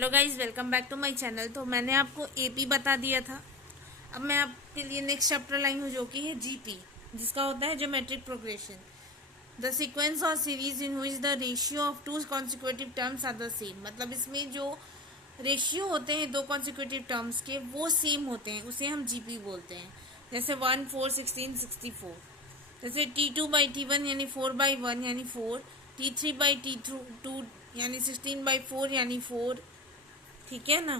Hello guys, welcome back to my channel. तो मैंने आपको एपी बता दिया था। अब मैं आपके लिए नेक्स्ट चैप्टर लाई हूँ जो कि है जीपी, जिसका होता है ज्योमेट्रिक प्रोग्रेशन। द सीक्वेंस और series in which the ratio of two consecutive terms are the same. मतलब इसमें जो रेशियो होते हैं दो कॉन्सिक्यूटिव टर्म्स के वो सेम होते हैं, उसे हम जीपी बोलते हैं। जैसे 1, 4, 16, 64। जैसे T2/T1 यानी 4/1 यानी 4, T3/T2 यानी 16/4 यानी 4। ठीक है ना।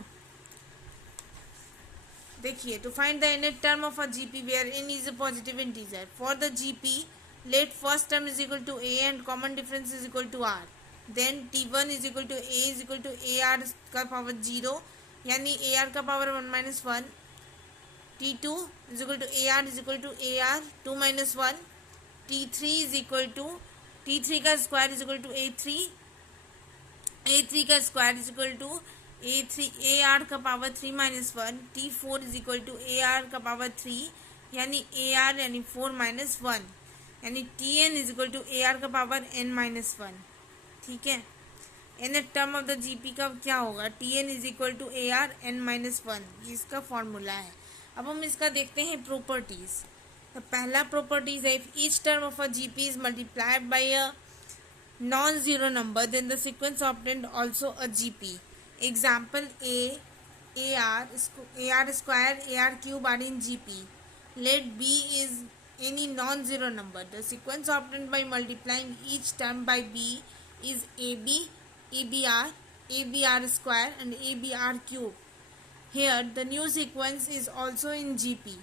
देखिए, to find the nth term of a GP where n is a positive integer, for the GP let first term is equal to a and common difference is equal to r। Then T1 is equal to a is equal to AR का power 0 यानी AR का power 1-1। T2 is equal to AR is equal to AR 2-1। T3 is equal to T3 का square is equal to A3, A3 का square is equal to A3 AR का power 3-1। T4 is equal to AR का power 3 यानी AR यानी 4-1 यानी TN is equal to AR का power n-1। ठीक है। nth term of the GP का क्या होगा? TN is equal to AR n-1, ये इसका फॉर्मूला है। अब हम इसका देखते हैं प्रॉपर्टीज। तो पहला प्रॉपर्टीज है, if each term of a GP is multiplied by a non-zero number, then the sequence obtained also a GP. Example A, AR square, AR cube are in GP. Let B is any non-zero number. The sequence obtained by multiplying each term by B is AB, ABR, ABR square and ABR cube. Here the new sequence is also in GP,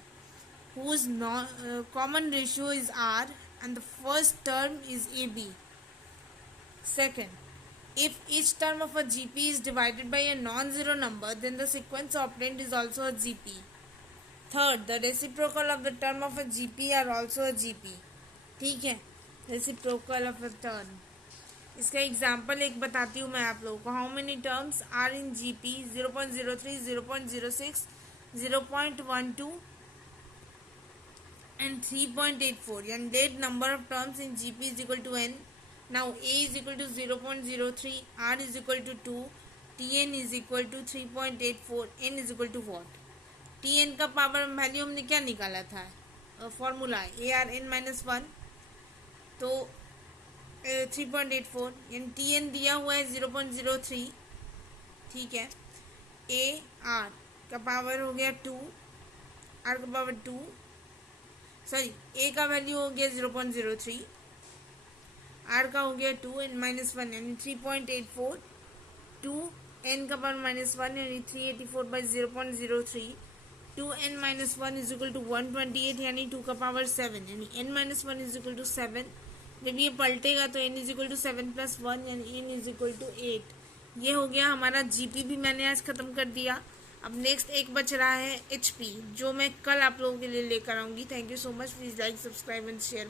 whose common ratio is R and the first term is AB. Second, if each term of a GP is divided by a non-zero number, then the sequence obtained is also a GP. Third, the reciprocal of the term of a GP are also a GP. ठीक है, reciprocal of a term. इसका example एक बताती हूँ मैं आप लोगों को। How many terms are in GP? 0.03, 0.06, 0.12 and 3.84. And let number of terms in GP is equal to n. Now A is equal to 0.03, R is equal to 2, Tn is equal to 3.84, n is equal to what? Tn का power value हमने क्या निकाला था? Formula AR n-1, तो 3.84 यानी Tn दिया हुआ है 0.03। ठीक है। AR का पावर हो गया 2, R का पावर 2, सॉरी A का वैल्यू हो गया 0.03, R का हो गया 2 n-1 यानी 3.84, 2 n का पावर -1 यानी 384/0.03, 2 n-1 इज इक्वल टू 128 यानी 2 का पावर 7 यानी n-1 इज इक्वल टू 7। जब ये पलटेगा तो n इज इक्वल टू 7 + 1 यानी n इज इक्वल टू 8। ये हो गया हमारा जीपी भी मैंने आज खत्म कर दिया। अब नेक्स्ट एक बच रहा है HP, जो मैं कल आप लोगों के लिए लेकर आऊँगी। Thank you so much. Please like, subscribe and share.